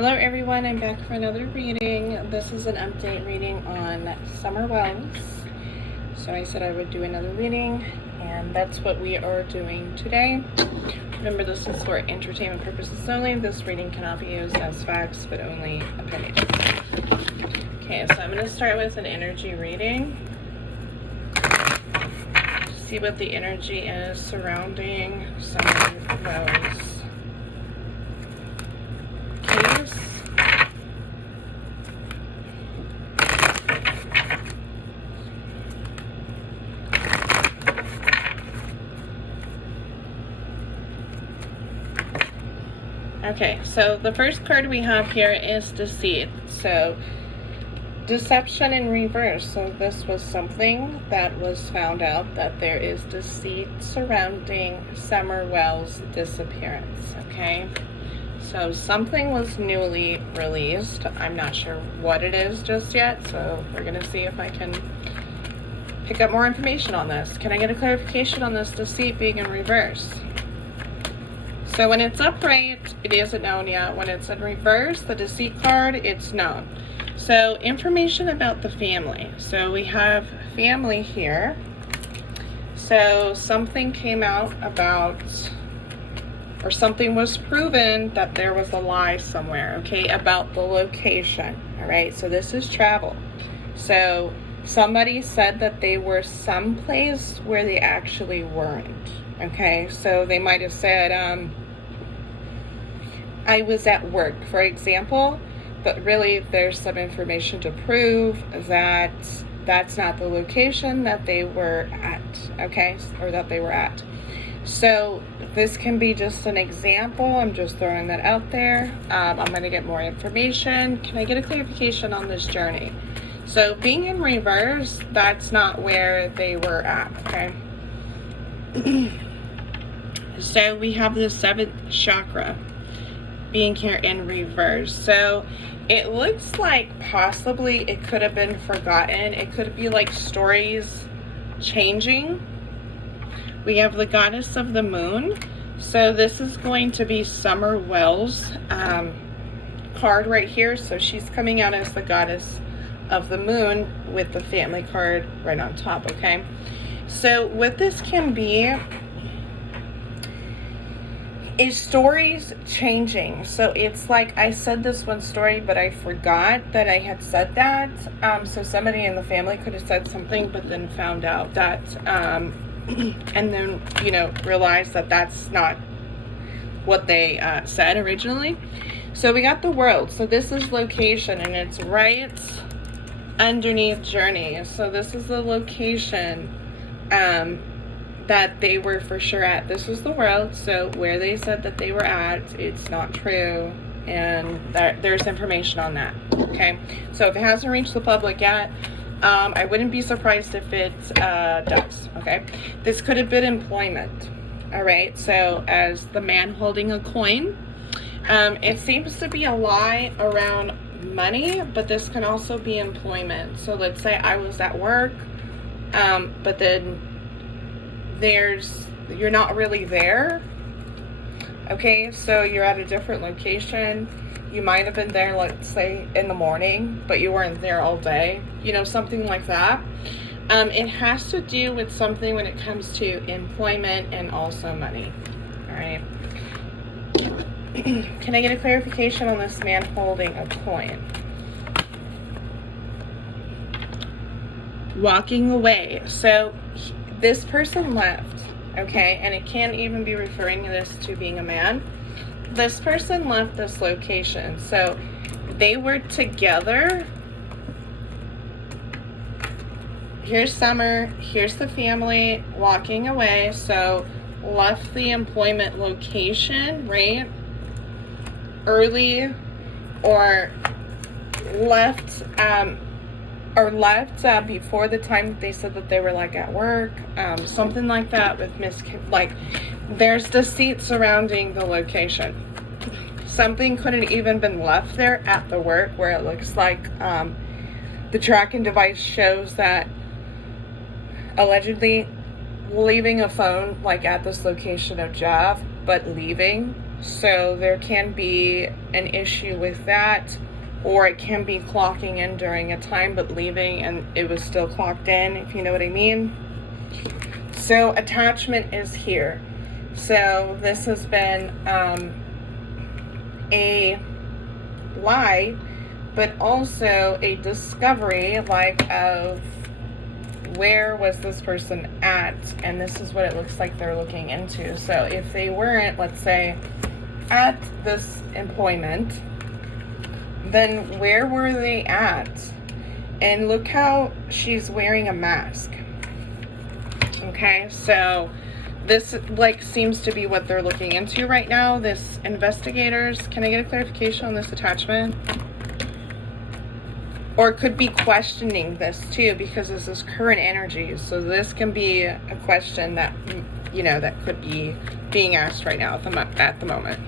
Hello everyone, I'm back for another reading. This is an update reading on Summer Wells. So I said I would do another reading, and that's what we are doing today. Remember, this is for entertainment purposes only. This reading cannot be used as facts, but only opinions. Okay, so I'm going to start with an energy reading. See what the energy is surrounding Summer Wells. Okay, so the first card we have here is Deceit. So, deception in reverse. So this was something that was found out, that there is deceit surrounding Summer Wells' disappearance, okay? So something was newly released. I'm not sure what it is just yet, so we're going to see if I can pick up more information on this. Can I get a clarification on this deceit being in reverse? So when it's upright, it isn't known yet. When it's in reverse, the deceit card, it's known. So information about the family. So we have family here. So something came out about, or something was proven that there was a lie somewhere, okay, about the location. All right, so this is travel. So somebody said that they were someplace where they actually weren't. Okay, so they might have said, I was at work, for example, but really there's some information to prove that that's not the location that they were at, okay, or that they were at. So this can be just an example. I'm just throwing that out there. I'm going to get more information. Can I get a clarification on this journey? So being in reverse, that's not where they were at, okay? So we have the 7th chakra being here in reverse. So it looks like possibly it could have been forgotten. It could be like stories changing. We have the goddess of the moon. So this is going to be Summer Wells card right here. So she's coming out as the goddess of the moon with the family card right on top, okay? So what this can be is stories changing. So it's like I said this one story, but I forgot that I had said that. So somebody in the family could have said something, but then found out that, and then, you know, realized that that's not what they said originally. So we got the world. So this is location, and it's right underneath journey. So this is the location that they were for sure at. This is the world. So where they said that they were at, it's not true, and there's information on that, okay? So if it hasn't reached the public yet, I wouldn't be surprised if it does, okay? This could have been employment, all right? So as the man holding a coin, it seems to be a lie around money, but this can also be employment. So let's say I was at work, but then you're not really there, okay? So you're at a different location. You might have been there, let's say, in the morning, but you weren't there all day, you know, something like that. It has to do with something when it comes to employment and also money, all right? Can I get a clarification on this man holding a coin? Walking away. So this person left, okay? And it can't even be referring to this to being a man. This person left this location. So they were together. Here's Summer, here's the family walking away. So left the employment location, right? Early, or left before the time that they said that they were like at work, something like that, with like there's deceit surrounding the location. Something couldn't even been left there at the work, where it looks like the tracking device shows that allegedly leaving a phone like at this location of job, but leaving So there can be an issue with that, or it can be clocking in during a time but leaving and it was still clocked in, if you know what I mean. So attachment is here. So this has been a lie, but also a discovery, like, of where was this person at, and this is what it looks like they're looking into. So if they weren't, let's say, at this employment, then where were they at? And look how she's wearing a mask. Okay, so this, like, seems to be what they're looking into right now. This investigators, can I get a clarification on this attachment? Or could be questioning this too, because this is current energy. So this can be a question that, you know, that could be being asked right now at the moment.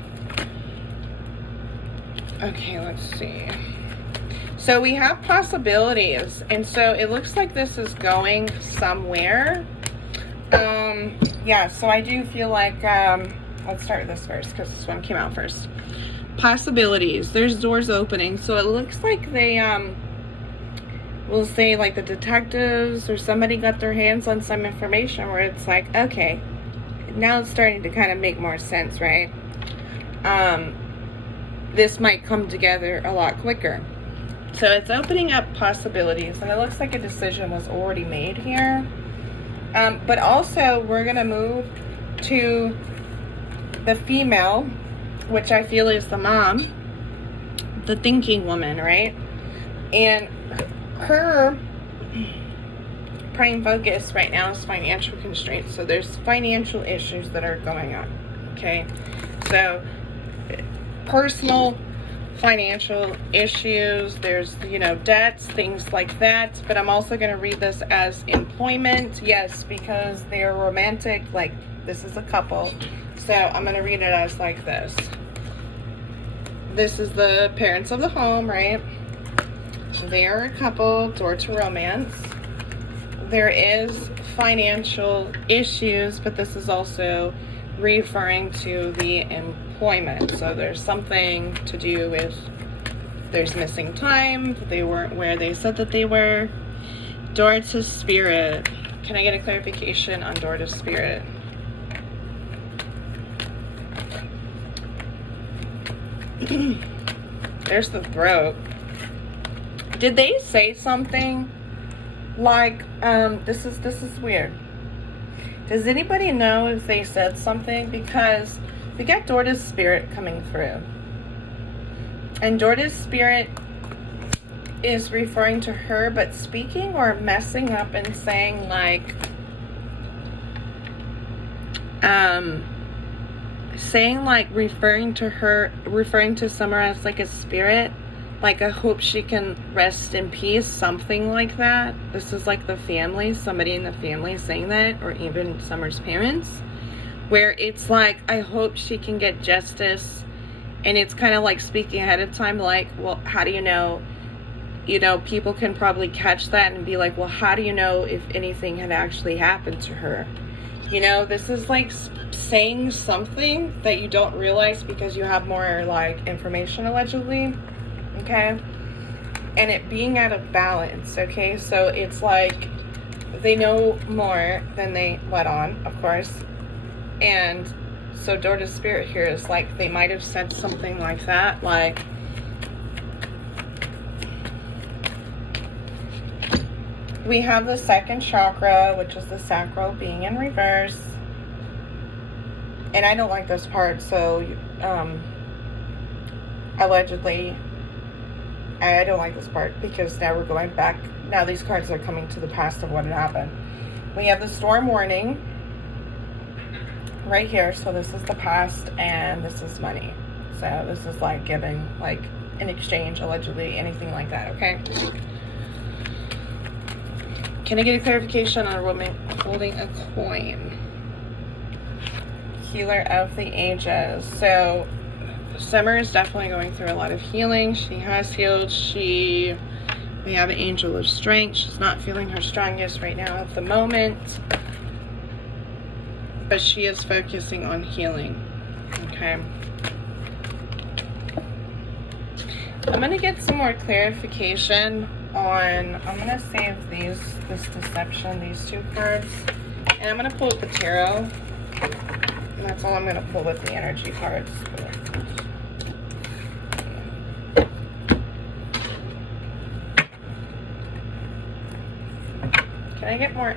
Okay, let's see. So we have possibilities, and so it looks like this is going somewhere. Yeah, so I do feel like, let's start with this first, because this one came out first. Possibilities. There's doors opening, so it looks like they, we'll say, like, the detectives or somebody got their hands on some information where it's like, okay, now it's starting to kind of make more sense, right? This might come together a lot quicker. So it's opening up possibilities, and it looks like a decision was already made here. But also, we're going to move to the female, which I feel is the mom, the thinking woman, right? And her prime focus right now is financial constraints. So there's financial issues that are going on, okay? So personal financial issues, there's, you know, debts, things like that. But I'm also going to read this as employment, yes, because they're romantic, like this is a couple. So I'm going to read it as like this. This is the parents of the home, right? They are a couple, door to romance. There is financial issues, but this is also referring to the employment. So there's something to do with, there's missing time, they weren't where they said that they were. Door to spirit. Can I get a clarification on door to spirit? There's the throat. Did they say something like, this is weird. Does anybody know if they said something? Because we got Dorda's spirit coming through. And Dorda's spirit is referring to her, but speaking or messing up and saying like, referring to Summer as like a spirit, like I hope she can rest in peace, something like that. This is like the family, somebody in the family saying that, or even Summer's parents, where it's like, I hope she can get justice. And it's kind of like speaking ahead of time, like, well, how do you know? You know, people can probably catch that and be like, well, how do you know if anything had actually happened to her? You know, this is like saying something that you don't realize because you have more like information allegedly, okay? And it being out of balance, okay? So it's like they know more than they let on, of course. And so door to spirit here is like they might have said something like that, like, we have the second chakra, which is the sacral, being in reverse. And I don't like this part, so allegedly, I don't like this part because now we're going back. Now these cards are coming to the past of what had happened. We have the storm warning right here. So this is the past and this is money. So this is like giving, like in exchange, allegedly, anything like that, okay? Can I get a clarification on a woman holding a coin? Healer of the ages. So Summer is definitely going through a lot of healing. She has healed. We have an angel of strength. She's not feeling her strongest right now at the moment, but she is focusing on healing. Okay. I'm going to get some more clarification on, I'm going to save this deception, these two cards, and I'm going to pull with the tarot, and that's all I'm going to pull with the energy cards. Can I get more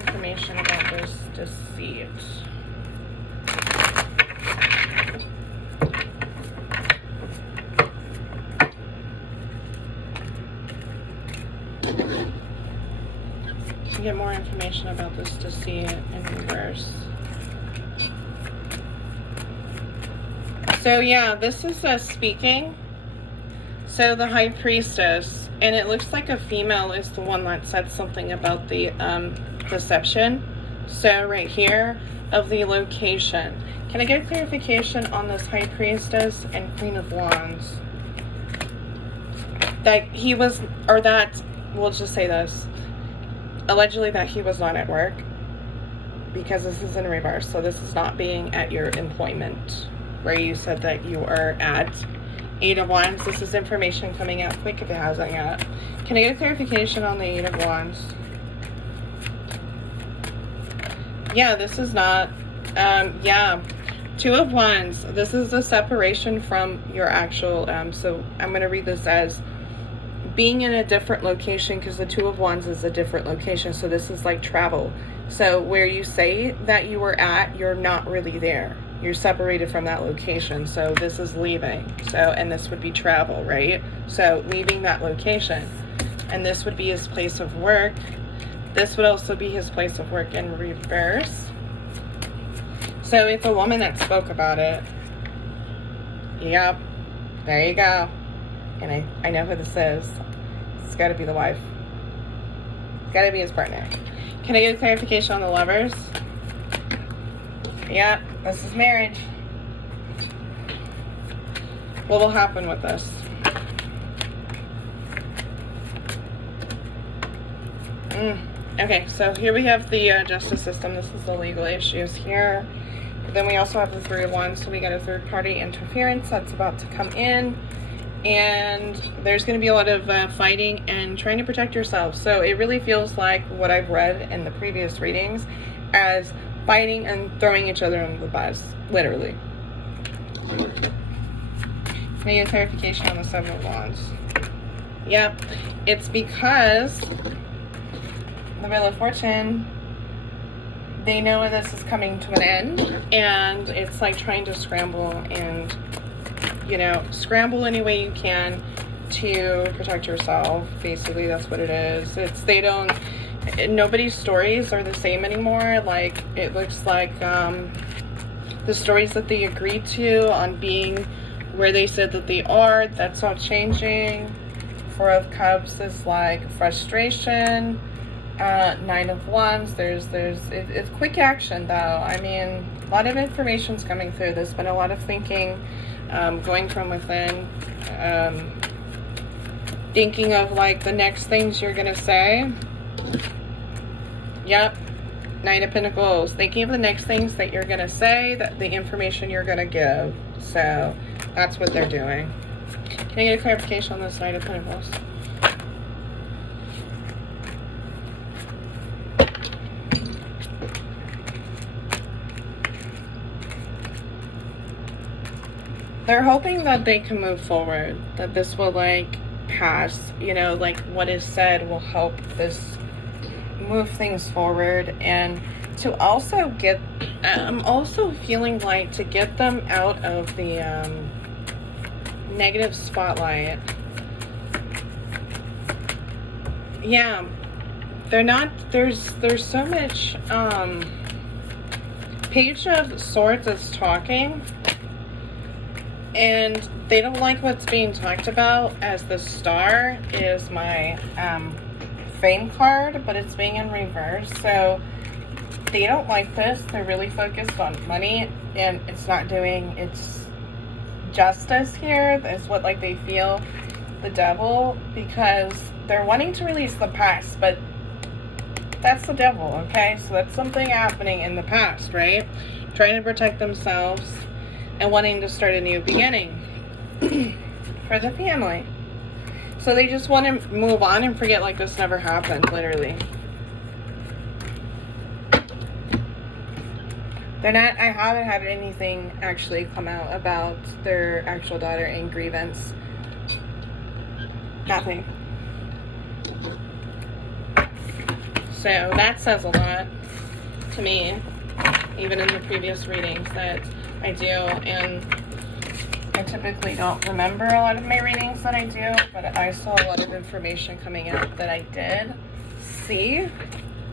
information about this deceit? Get more information about this deceit in reverse. So yeah, this is speaking. So the High Priestess, and it looks like a female is the one that said something about the deception. So right here of the location. Can I get clarification on this High Priestess and Queen of Wands? That he was, or that, we'll just say this, allegedly that he was not at work, because this is in reverse. So this is not being at your employment where you said that you are at. Eight of Wands. This is information coming out quick if it hasn't yet. Can I get a clarification on the Eight of Wands? Yeah, this is not. Yeah. Two of Wands. This is the separation from your actual. So I'm going to read this as being in a different location, because the Two of Wands is a different location. So this is like travel. So where you say that you were at, you're not really there. You're separated from that location. So this is leaving. So, and this would be travel, right? So leaving that location. And this would be his place of work. This would also be his place of work in reverse. So it's a woman that spoke about it. Yep. There you go. And I know who this is. It's got to be the wife. It's got to be his partner. Can I get a clarification on the Lovers? Yeah, this is marriage. What will happen with this? Okay, so here we have the justice system. This is the legal issues here. Then we also have the Three of Wands, so we got a third party interference that's about to come in. And there's going to be a lot of fighting and trying to protect yourself. So it really feels like what I've read in the previous readings as fighting and throwing each other under the bus, literally. May I get clarification on the Seven of Wands? Yep, it's because the Wheel of Fortune, they know this is coming to an end, and it's like trying to scramble and, you know, scramble any way you can to protect yourself. Basically, that's what it is. It's, they don't, nobody's stories are the same anymore. Like, it looks like the stories that they agreed to on being where they said that they are, that's all changing. Four of Cups is like frustration. Nine of Wands, it's quick action though. I mean, a lot of information's coming through. There's been a lot of thinking, going from within, thinking of like the next things you're gonna say. Yep, Nine of Pentacles, thinking of the next things that you're gonna say, that the information you're gonna give. So that's what they're doing. Can I get a clarification on this Nine of Pentacles? They're hoping that they can move forward, that this will like pass, you know, like what is said will help this move things forward, and to also get, I'm also feeling like to get them out of the negative spotlight. Yeah, they're not, there's so much, Page of Swords is talking, and they don't like what's being talked about, as the Star is my fame card, but it's being in reverse. So they don't like this. They're really focused on money, and it's not doing its justice here. Is what like they feel, the Devil, because they're wanting to release the past, but that's the Devil, okay? So that's something happening in the past, right? Trying to protect themselves. and wanting to start a new beginning for the family. So they just want to move on and forget like this never happened, literally. I haven't had anything actually come out about their actual daughter in grievance. Nothing. So that says a lot to me, even in the previous readings that I do. And I typically don't remember a lot of my readings that I do, but I saw a lot of information coming out that I did see.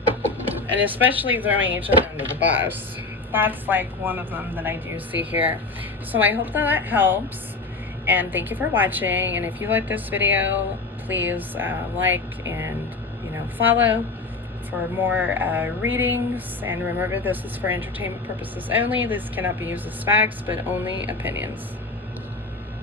And especially throwing each other under the bus. That's like one of them that I do see here. So I hope that helps. And thank you for watching. And if you like this video, please like and follow for more readings. And remember, this is for entertainment purposes only. This cannot be used as facts, but only opinions.